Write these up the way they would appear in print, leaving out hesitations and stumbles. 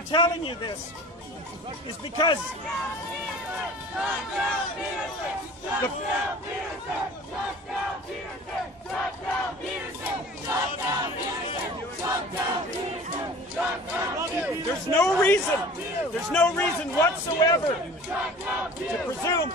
I'm telling you this is because there's no reason whatsoever to presume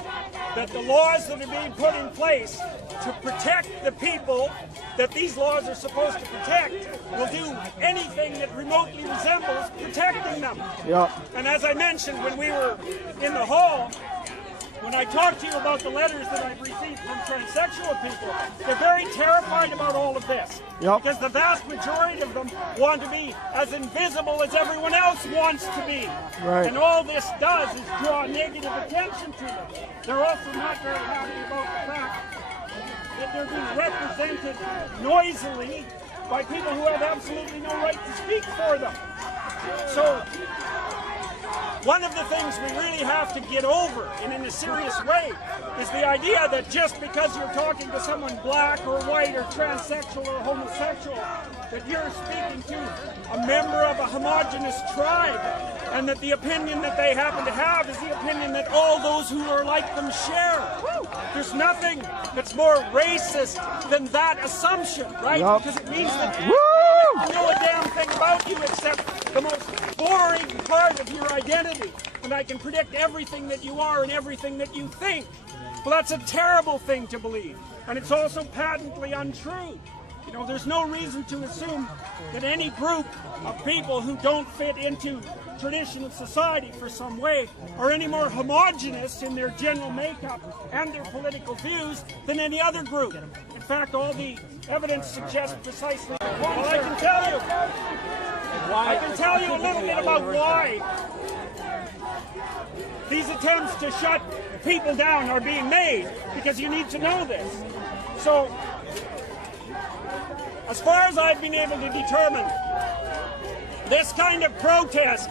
that the laws that are being put in place to protect the people that these laws are supposed to protect will do anything that remotely resembles protecting them. Yeah. And as I mentioned when we were in the hall, when I talked to you about the letters that I've received from transsexual people, they're very terrified about all of this. Yep. Because the vast majority of them want to be as invisible as everyone else wants to be. Right. And all this does is draw negative attention to them. They're also not very happy about the fact that they're being represented noisily by people who have absolutely no right to speak for them. So, one of the things we really have to get over, and in a serious way, is the idea that just because you're talking to someone black or white or transsexual or homosexual, that you're speaking to a member of a homogenous tribe, and that the opinion that they happen to have is the opinion that all those who are like them share. There's nothing that's more racist than that assumption, right? Yep. Because it means that you don't know a damn thing about you except the most boring part of your identity, and I can predict everything that you are and everything that you think. Well, that's a terrible thing to believe, and it's also patently untrue. You know, there's no reason to assume that any group of people who don't fit into tradition of society for some way are any more homogenous in their general makeup and their political views than any other group. In fact, all the evidence suggests precisely. Well, I can tell you a little bit about why these attempts to shut people down are being made, because you need to know this. So, as far as I've been able to determine, this kind of protest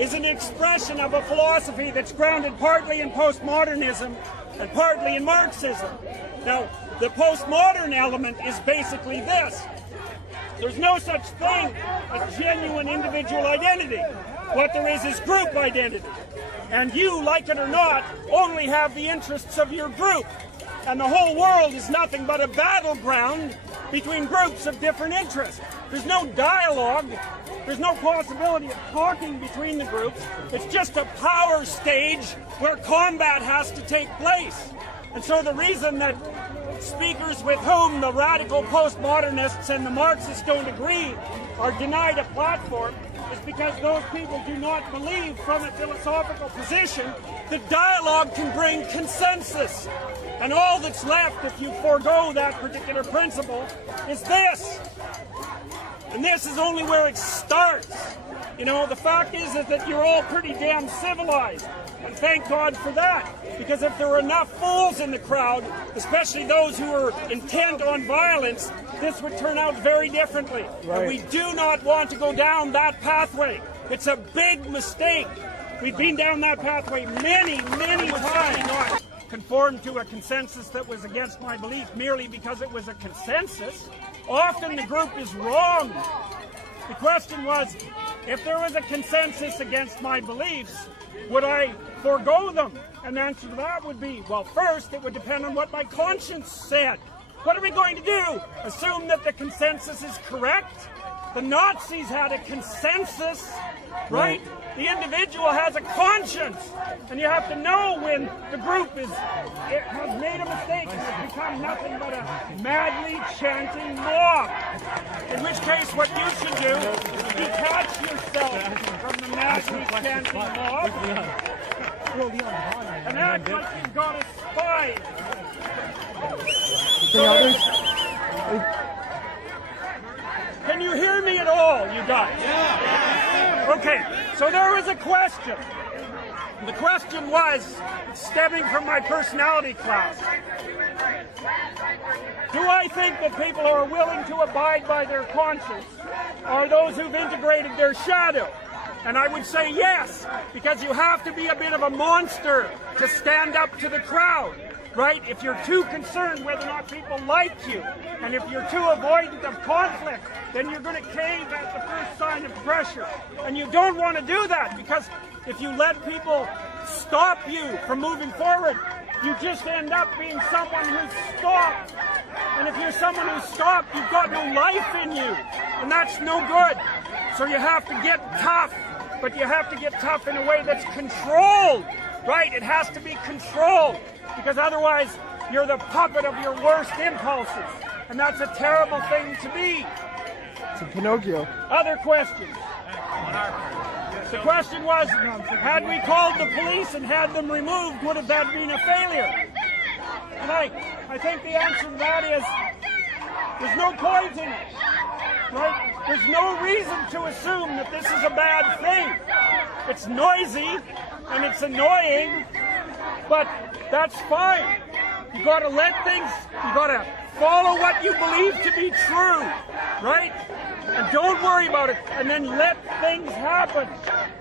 is an expression of a philosophy that's grounded partly in postmodernism and partly in Marxism. Now, the postmodern element is basically this. There's no such thing as genuine individual identity. What there is group identity. And you, like it or not, only have the interests of your group. And the whole world is nothing but a battleground between groups of different interests. There's no dialogue. There's no possibility of talking between the groups. It's just a power stage where combat has to take place. And so the reason that speakers with whom the radical postmodernists and the Marxists don't agree are denied a platform is because those people do not believe from a philosophical position that dialogue can bring consensus. And all that's left if you forego that particular principle is this. And this is only where it starts. You know, the fact is that you're all pretty damn civilized. And thank God for that. Because if there were enough fools in the crowd, especially those who are intent on violence, this would turn out very differently. Right. And we do not want to go down that pathway. It's a big mistake. We've been down that pathway many times. Not conform to a consensus that was against my belief merely because it was a consensus. Often the group is wrong. The question was, if there was a consensus against my beliefs, would I forego them? And the answer to that would be, well, first, it would depend on what my conscience said. What are we going to do? Assume that the consensus is correct? The Nazis had a consensus, right? The individual has a conscience, and you have to know when the group has made a mistake and has become nothing but a madly chanting mob. In which case, what you should do is detach yourself from the madly chanting mob and act like you've got a spy. Can you hear me at all, you guys? Yeah. Okay, so there was a question. The question was, stemming from my personality class, do I think that people who are willing to abide by their conscience are those who've integrated their shadow? And I would say yes, because you have to be a bit of a monster to stand up to the crowd. right? If you're too concerned whether or not people like you, and if you're too avoidant of conflict, then you're going to cave at the first sign of pressure. And you don't want to do that, because if you let people stop you from moving forward, you just end up being someone who's stopped. And if you're someone who's stopped, you've got no life in you. And that's no good. So you have to get tough, but you have to get tough in a way that's controlled, right? It has to be controlled, because otherwise you're the puppet of your worst impulses. And that's a terrible thing to be. It's a Pinocchio. Other questions? The question was, had we called the police and had them removed, would have that been a failure? And I think the answer to that is, there's no point in it, right? There's no reason to assume that this is a bad thing. It's noisy and it's annoying, but that's fine. You gotta let things, you gotta follow what you believe to be true, right? And don't worry about it, and then let things happen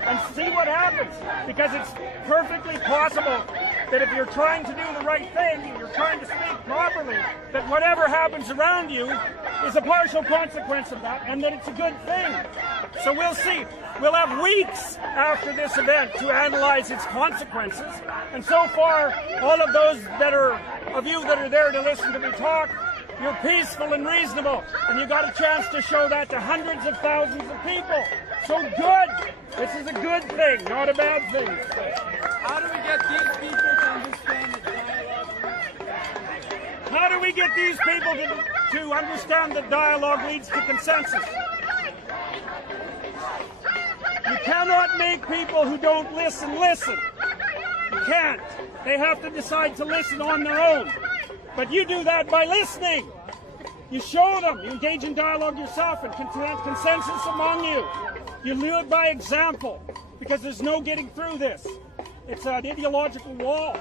and see what happens, because it's perfectly possible that if you're trying to do the right thing, and you're trying to speak properly, that whatever happens around you is a partial consequence of that, and that it's a good thing. So we'll see. We'll have weeks after this event to analyze its consequences, and so far, all of those of you that are there to listen to me talk, you're peaceful and reasonable, and you got a chance to show that to hundreds of thousands of people. So good. This is a good thing, not a bad thing. How do we get these people to understand the dialogue? How do we get these people to understand that dialogue leads to consensus? You cannot make people who don't listen. You can't. They have to decide to listen on their own. But you do that by listening. You show them. You engage in dialogue yourself and consensus among you. You do it by example, because there's no getting through this. It's an ideological wall.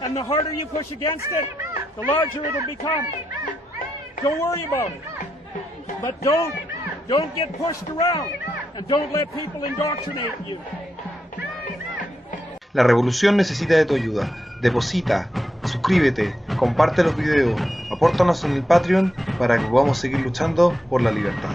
And the harder you push against it, the larger it'll become. Don't worry about it. But don't get pushed around. And don't let people indoctrinate you. La revolución necesita de tu ayuda. Deposita, suscríbete, comparte los videos, apórtanos en el Patreon para que podamos seguir luchando por la libertad.